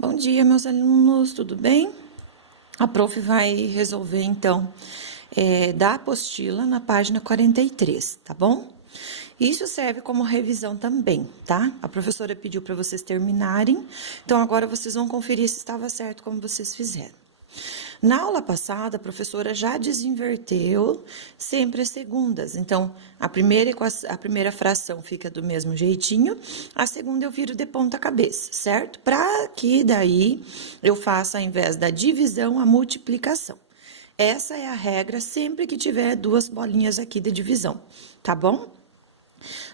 Bom dia, meus alunos, tudo bem? A prof vai resolver, então, da apostila na página 43, tá bom? Isso serve como revisão também, tá? A professora pediu para vocês terminarem, então agora vocês vão conferir se estava certo como vocês fizeram. Na aula passada, a professora já desinverteu sempre as segundas. Então, a primeira fração fica do mesmo jeitinho, a segunda eu viro de ponta cabeça, certo? Para que daí eu faça, ao invés da divisão, a multiplicação. Essa é a regra sempre que tiver duas bolinhas aqui de divisão, tá bom?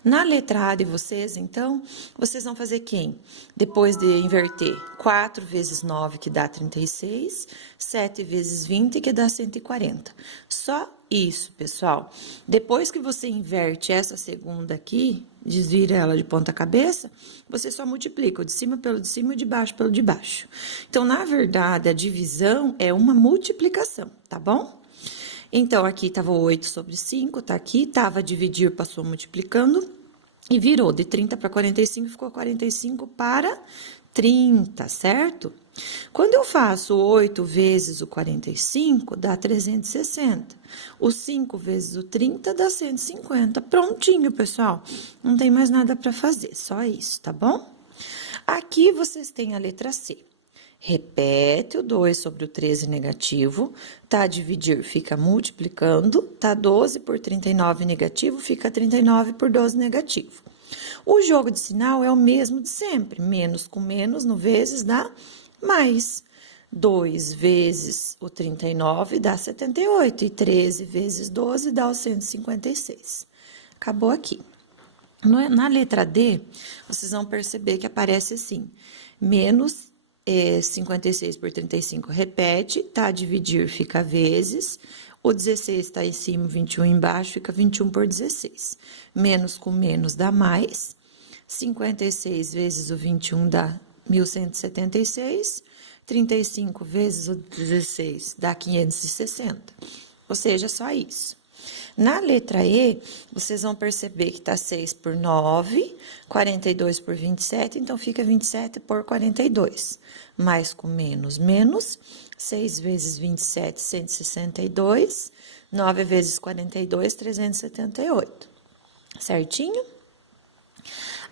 Na letra A de vocês, então, vocês vão fazer quem? Depois de inverter, 4 vezes 9, que dá 36, 7 vezes 20, que dá 140. Só isso, pessoal. Depois que você inverte essa segunda aqui, desvira ela de ponta cabeça, você só multiplica o de cima pelo de cima e o de baixo pelo de baixo. Então, na verdade, a divisão é uma multiplicação, tá bom? Então, aqui estava 8 sobre 5, tá aqui, estava dividir, passou multiplicando, e virou de 30 para 45, ficou 45 para 30, certo? Quando eu faço 8 vezes o 45, dá 360. O 5 vezes o 30 dá 150. Prontinho, pessoal. Não tem mais nada para fazer, só isso, tá bom? Aqui vocês têm a letra C. Repete o 2 sobre o 13 negativo, tá? Dividir fica multiplicando, tá? 12 por 39 negativo, fica 39 por 12 negativo. O jogo de sinal é o mesmo de sempre, menos com menos no vezes dá mais. 2 vezes o 39 dá 78, e 13 vezes 12 dá o 156. Acabou aqui. Na letra D, vocês vão perceber que aparece assim, menos 56 por 35 repete, tá? Dividir fica vezes, o 16 está em cima, 21 embaixo, fica 21 por 16. Menos com menos dá mais, 56 vezes o 21 dá 1176, 35 vezes o 16 dá 560, ou seja, só isso. Na letra E, vocês vão perceber que tá 6 por 9, 42 por 27, então fica 27 por 42. Mais com menos, menos. 6 vezes 27, 162. 9 vezes 42, 378. Certinho?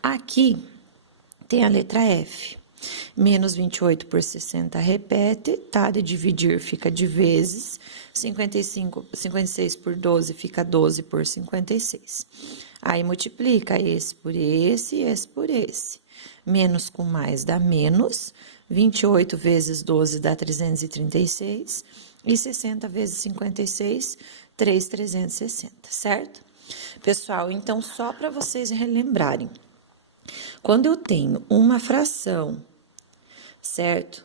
Aqui tem a letra F. Menos 28 por 60 repete, tá? De dividir fica de vezes. 56 por 12 fica 12 por 56. Aí multiplica esse por esse e esse por esse. Menos com mais dá menos. 28 vezes 12 dá 336. E 60 vezes 56, 360, certo? Pessoal, então, só para vocês relembrarem. Quando eu tenho uma fração, certo?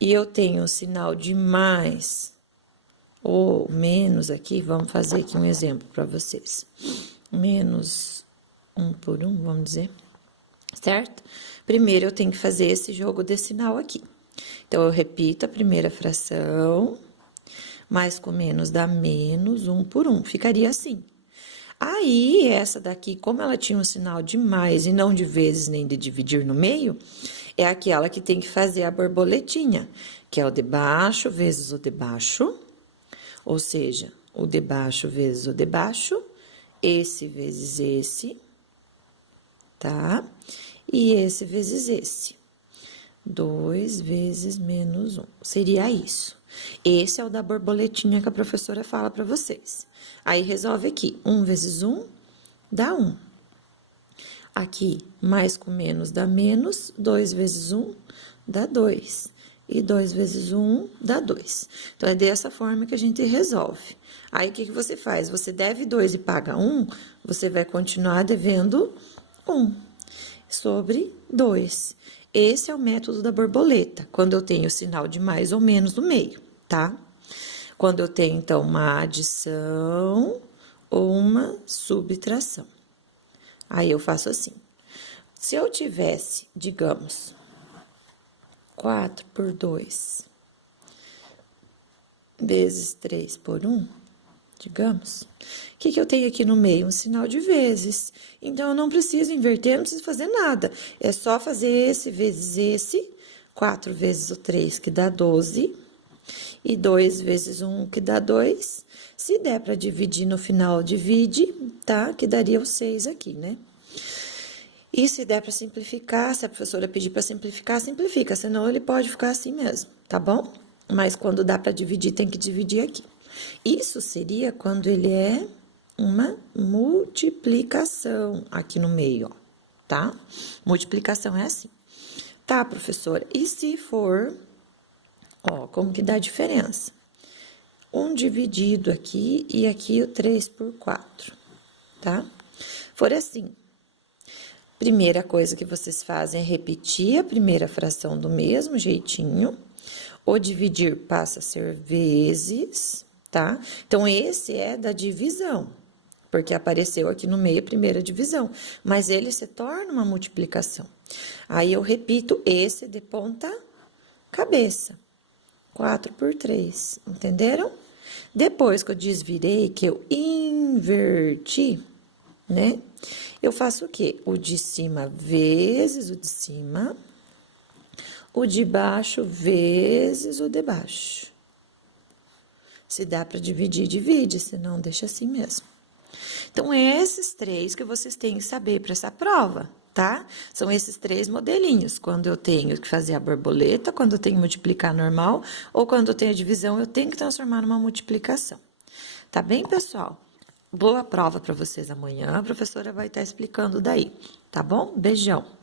E eu tenho o sinal de mais ou menos aqui, vamos fazer aqui um exemplo para vocês. Menos 1 por 1, vamos dizer, certo? Primeiro, eu tenho que fazer esse jogo de sinal aqui. Então, eu repito a primeira fração, mais com menos dá menos 1 por 1, ficaria assim. Aí, essa daqui, como ela tinha um sinal de mais e não de vezes nem de dividir no meio, é aquela que tem que fazer a borboletinha, que é o de baixo vezes o de baixo, ou seja, o de baixo vezes o de baixo, esse vezes esse, tá? E esse vezes esse. 2 vezes menos 1. Seria isso. Esse é o da borboletinha que a professora fala para vocês. Aí, resolve aqui. 1 vezes 1 dá 1. Aqui, mais com menos dá menos. 2 vezes 1 dá 2. E 2 vezes 1 dá 2. Então, é dessa forma que a gente resolve. Aí, o que você faz? Você deve 2 e paga 1, você vai continuar devendo 1 sobre 2. Esse é o método da borboleta, quando eu tenho o sinal de mais ou menos no meio, tá? Quando eu tenho, então, uma adição ou uma subtração. Aí, eu faço assim. Se eu tivesse, digamos, 4 por 2 vezes 3 por 1, digamos, o que eu tenho aqui no meio? Um sinal de vezes. Então, eu não preciso inverter, não preciso fazer nada. É só fazer esse vezes esse, 4 vezes o 3, que dá 12. E 2 vezes 1, que dá 2. Se der para dividir no final, divide, tá? Que daria o 6 aqui, né? E se der para simplificar, se a professora pedir para simplificar, simplifica, senão ele pode ficar assim mesmo, tá bom? Mas quando dá para dividir, tem que dividir aqui. Isso seria quando ele é uma multiplicação aqui no meio, ó, tá? Multiplicação é assim. Tá, professora, e se for, ó, como que dá a diferença? 1 dividido aqui e aqui o 3 por 4, tá? For assim, primeira coisa que vocês fazem é repetir a primeira fração do mesmo jeitinho. O dividir passa a ser vezes, tá? Então, esse é da divisão, porque apareceu aqui no meio a primeira divisão, mas ele se torna uma multiplicação. Aí, eu repito esse de ponta cabeça. 4 por 3, entenderam? Depois que eu desvirei, que eu inverti, né? Eu faço o quê? O de cima vezes o de cima, o de baixo vezes o de baixo. Se dá para dividir, divide, senão deixa assim mesmo. Então, esses 3 que vocês têm que saber para essa prova, tá? São esses 3 modelinhos. Quando eu tenho que fazer a borboleta, quando eu tenho que multiplicar normal, ou quando eu tenho a divisão, eu tenho que transformar numa multiplicação. Tá bem, pessoal? Boa prova para vocês amanhã. A professora vai estar explicando daí, tá bom? Beijão!